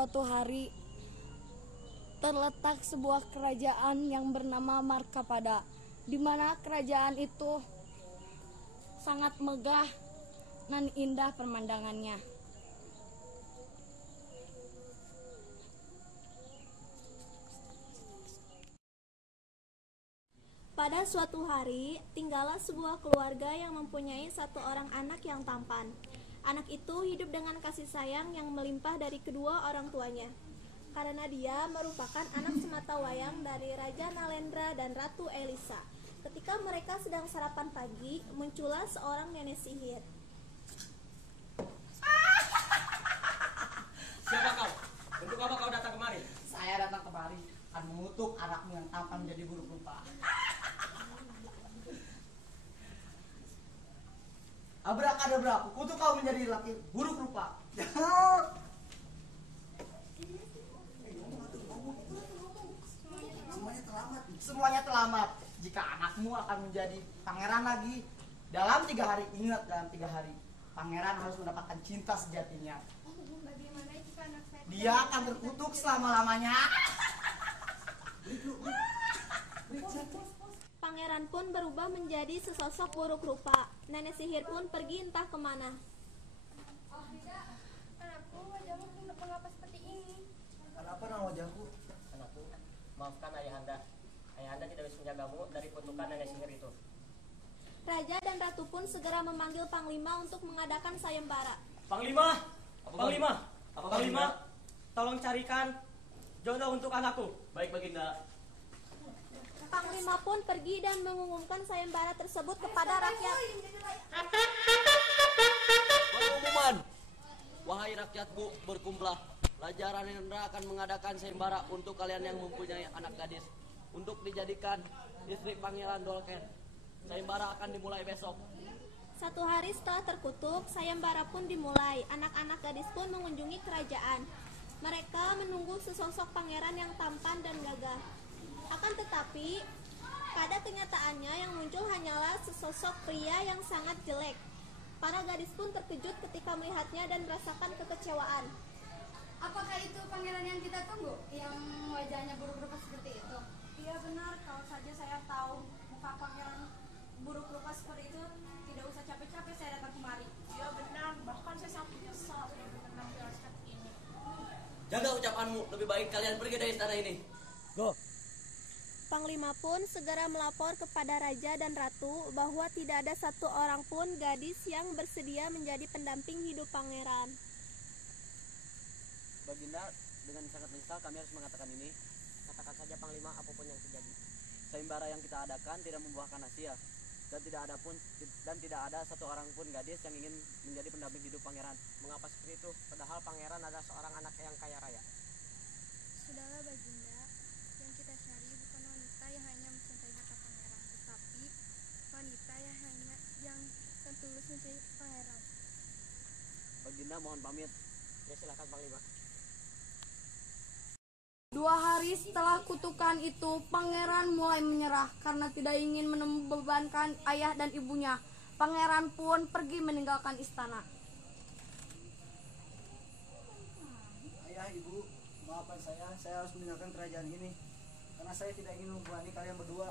suatu hari terletak sebuah kerajaan yang bernama Markapada, di mana kerajaan itu sangat megah dan indah pemandangannya. Pada suatu hari, tinggallah sebuah keluarga yang mempunyai satu orang anak yang tampan. Anak itu hidup dengan kasih sayang yang melimpah dari kedua orang tuanya. Karena dia merupakan anak sematawayang dari Raja Nalendra dan Ratu Elisa. Ketika mereka sedang sarapan pagi, muncullah seorang nenek sihir. Siapa kau? Untuk apa kau datang kemari? Saya datang kemari akan mengutuk anakmu yang tampan menjadi buruk rupa. Abrakadabra, kutuk kau menjadi laki buruk rupa. Semuanya terlambat. Jika anakmu akan menjadi pangeran lagi dalam 3 hari, ingat dalam 3 hari, pangeran harus mendapatkan cinta sejatinya. Bagaimana jika anak saya Dia akan terkutuk selama-lamanya. Pangeran pun berubah menjadi sesosok buruk rupa. Nenek sihir pun pergi entah kemana. Oh tidak, anakku wajahmu mengapa seperti ini? Kenapa nama wajahku? Anakku, maafkan ayahanda. Ayahanda tidak bisa menjagamu dari kutukan nenek sihir itu. Raja dan ratu pun segera memanggil panglima untuk mengadakan sayembara. Panglima! Panglima! Tolong carikan jodoh untuk anakku. Baik, Baginda. Panglima pun pergi dan mengumumkan sayembara tersebut kepada rakyat. Pengumuman, wahai rakyatku, berkumpullah. Raja Ranendra akan mengadakan sayembara untuk kalian yang mempunyai anak gadis untuk dijadikan istri Pangeran Dolken. Sayembara akan dimulai besok. 1 hari setelah terkutuk, sayembara pun dimulai. Anak-anak gadis pun mengunjungi kerajaan. Mereka menunggu sesosok pangeran yang tampan dan gagah. Akan tetapi, pada kenyataannya yang muncul hanyalah sesosok pria yang sangat jelek. Para gadis pun terkejut ketika melihatnya dan merasakan kekecewaan. Apakah itu pangeran yang kita tunggu, yang wajahnya buruk rupa seperti itu? Iya benar, kalau saja saya tahu muka pangeran buruk rupa seperti itu, tidak usah capek-capek saya datang kemari. Iya benar, bahkan saya sangat menyesal penampilan seperti ini. Jaga ucapanmu, lebih baik kalian pergi dari istana ini. Go. Panglima pun segera melapor kepada raja dan ratu bahwa tidak ada satu orang pun gadis yang bersedia menjadi pendamping hidup pangeran. Baginda, dengan sangat menyesal kami harus mengatakan ini. Katakan saja Panglima apapun yang terjadi. Sayembara yang kita adakan tidak membuahkan hasil dan tidak ada satu orang pun gadis yang ingin menjadi pendamping hidup pangeran. Mengapa seperti itu? Padahal pangeran adalah seorang anak yang kaya raya. Sudahlah Baginda, yang kita cari bukan wanita yang hanya mencintai harta pangeran, tetapi wanita yang tulus mencintai pangeran. Baginda mohon pamit. Ya silakan Panglima. 2 hari setelah kutukan itu, pangeran mulai menyerah karena tidak ingin membebankan ayah dan ibunya. Pangeran pun pergi meninggalkan istana. Ayah, ibu, maafkan saya harus meninggalkan kerajaan ini karena saya tidak ingin membebani kalian berdua.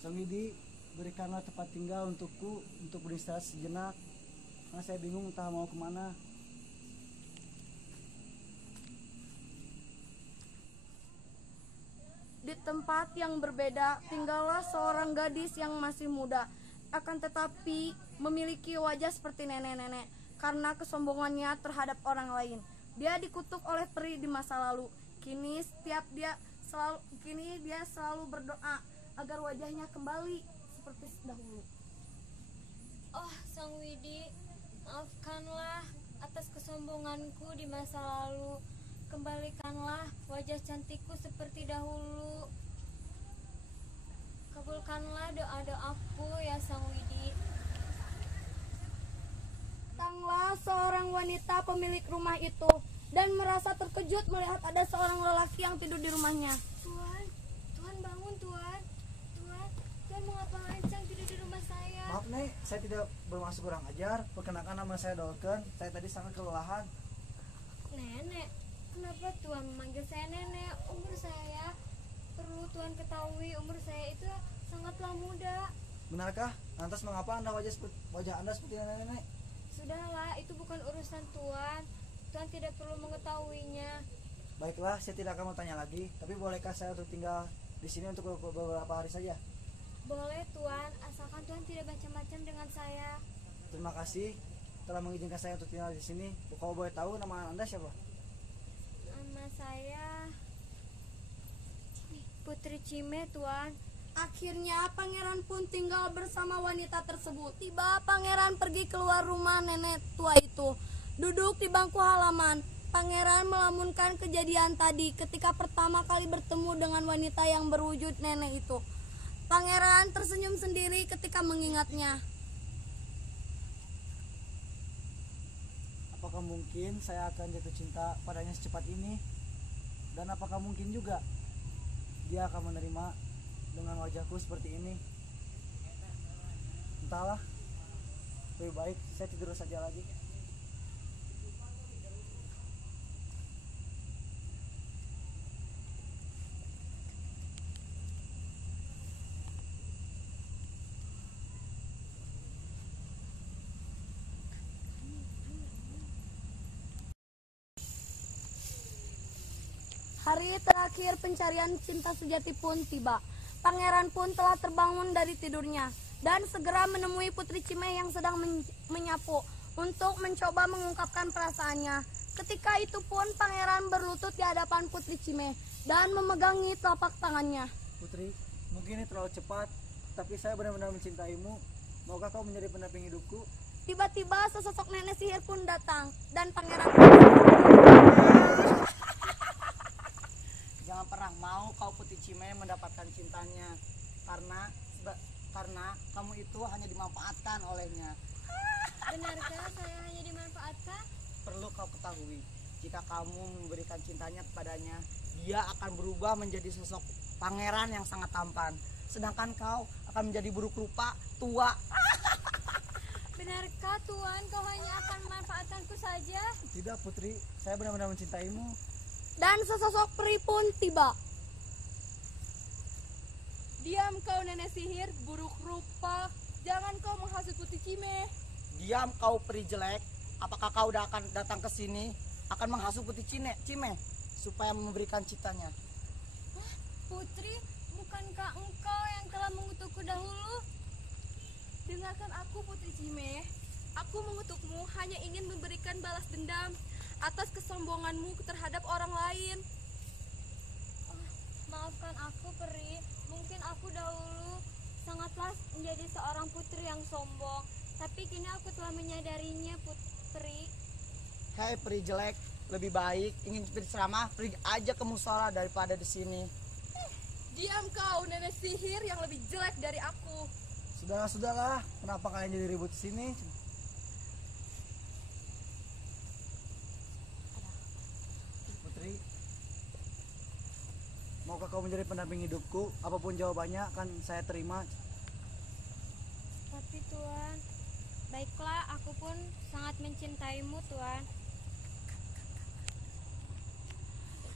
Sang Widi, berikanlah tempat tinggal untukku untuk beristirahat sejenak, karena saya bingung entah mau kemana. Di tempat yang berbeda, tinggallah seorang gadis yang masih muda, akan tetapi memiliki wajah seperti nenek-nenek karena kesombongannya terhadap orang lain. Dia dikutuk oleh peri di masa lalu. Kini dia selalu berdoa agar wajahnya kembali seperti dahulu. Oh, Sang Widi, maafkanlah atas kesombonganku di masa lalu. kembalikanlah wajah cantikku seperti dahulu. Kabulkanlah doa-doaku ya Sang Widi. Datanglah seorang wanita pemilik rumah itu dan merasa terkejut melihat ada seorang lelaki yang tidur di rumahnya. Tuan, Tuan bangun Tuan. Tuan mengapa lancang tidur di rumah saya? Maaf Nek, saya tidak bermaksud kurang ajar. Perkenalkan nama saya Dolken. Saya tadi sangat kelelahan. Nenek, kenapa Tuan memanggil saya nenek? Umur saya, perlu Tuan ketahui, umur saya itu sangatlah muda. Benarkah? Lantas mengapa wajah Anda seperti nenek-nenek? Sudahlah, itu bukan urusan Tuan. Tuan tidak perlu mengetahuinya. Baiklah, saya tidak akan bertanya lagi. Tapi bolehkah saya untuk tinggal di sini untuk beberapa hari saja? Boleh Tuan, asalkan Tuan tidak macam-macam dengan saya. Terima kasih telah mengizinkan saya untuk tinggal di sini. Kalau boleh tahu nama Anda siapa? Nama saya Putri Cime Tuan. Akhirnya pangeran pun tinggal bersama wanita tersebut. Tiba pangeran pergi keluar rumah nenek tua itu. Duduk di bangku halaman. Pangeran melamunkan kejadian tadi ketika pertama kali bertemu dengan wanita yang berwujud nenek itu. Pangeran tersenyum sendiri ketika mengingatnya. Apakah mungkin saya akan jatuh cinta padanya secepat ini? Dan apakah mungkin juga dia akan menerima dengan wajahku seperti ini? Entahlah. Lebih baik saya tidur saja lagi. Hari terakhir pencarian cinta sejati pun tiba. Pangeran pun telah terbangun dari tidurnya dan segera menemui Putri Cime yang sedang menyapu untuk mencoba mengungkapkan perasaannya. Ketika itu pun pangeran berlutut di hadapan Putri Cime dan memegangi telapak tangannya. Putri, mungkin ini terlalu cepat, tapi saya benar-benar mencintaimu. Maukah kau menjadi pendamping hidupku? Tiba-tiba sesosok nenek sihir pun datang dan pangeran Jangan pernah mau kau Putri Cime mendapatkan cintanya karena kamu itu hanya dimanfaatkan olehnya. Benarkah saya hanya dimanfaatkan? Perlu kau ketahui, jika kamu memberikan cintanya kepadanya, dia akan berubah menjadi sosok pangeran yang sangat tampan. Sedangkan kau akan menjadi buruk rupa, tua. Benarkah Tuan kau hanya akan memanfaatkanku saja? Tidak Putri, saya benar-benar mencintaimu. dan sesosok peri pun tiba. Diam kau nenek sihir, buruk rupa. Jangan kau menghasut Putri Cime. Diam kau peri jelek. Apakah kau udah akan datang ke sini akan menghasut Putri Cime supaya memberikan cintanya? Putri, bukankah engkau yang telah mengutukku dahulu? Dengarkan aku Putri Cime. Aku mengutukmu hanya ingin memberikan balas dendam atas kesombonganmu terhadap orang lain. Maafkan aku, Peri. Mungkin aku dahulu sangatlah menjadi seorang putri yang sombong. Tapi kini aku telah menyadarinya, Putri. Hei peri jelek, lebih baik ingin berceramah pergi aja ke musola daripada di sini. Diam kau nenek sihir yang lebih jelek dari aku. Sudahlah, kenapa kalian jadi ribut di sini? Putri, maukah kau menjadi pendamping hidupku? Apapun jawabannya akan saya terima. Tapi Tuan, baiklah, aku pun sangat mencintaimu, Tuan.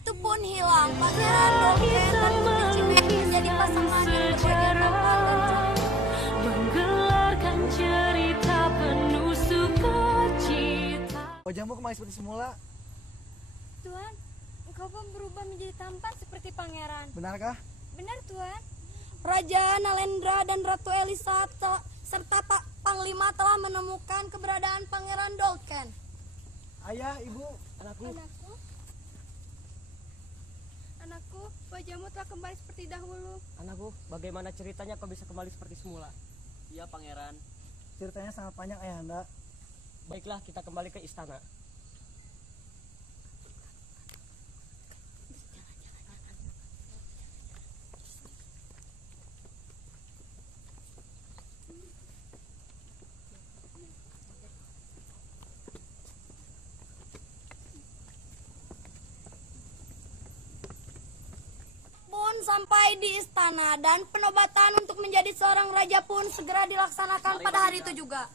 Itu pun hilang. Pangeran Dolken dan Putri Cime menjadi pasangan yang berbagai tampan dan cantik. Menggelarkan cerita penuh sukacita. Wajahmu kembali seperti semula. Tuan, engkau pun berubah menjadi tampan seperti pangeran. Benarkah? Benar, Tuan. Raja Nalendra dan Ratu Elisa serta Panglima telah menemukan keberadaan Pangeran Dolken. Ayah, ibu, anakku. Anakku, wajahmu telah kembali seperti dahulu. Anakku, bagaimana ceritanya kau bisa kembali seperti semula? Iya pangeran. Ceritanya sangat panjang ayahanda. Baiklah, kita kembali ke istana. sampai di istana dan penobatan untuk menjadi seorang raja pun segera dilaksanakan pada hari itu juga.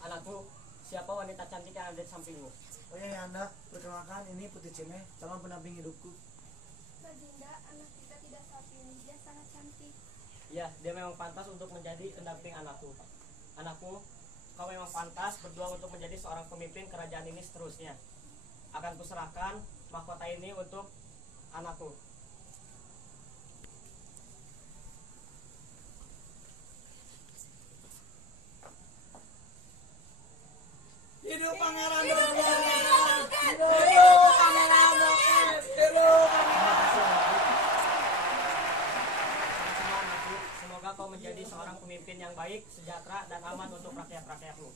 Anakku, siapa wanita cantik yang ada di sampingmu? Oh ya Ayahanda, perkenalkan ini Putri Cime, calon pendamping hidupku. Baginda, anak kita tidak saat ini, dia sangat cantik. Iya, dia memang pantas untuk menjadi pendamping anakku. Anakku, kau memang pantas berjuang untuk menjadi seorang pemimpin kerajaan ini seterusnya. Akan kuserahkan mahkota ini untuk anakku. Hidup Pangeran Dolken! Hidup Pangeran Dolken! Hidup Sama-sama anakku, semoga kau menjadi seorang pemimpin yang baik, sejahtera, dan aman untuk rakyat-rakyatmu.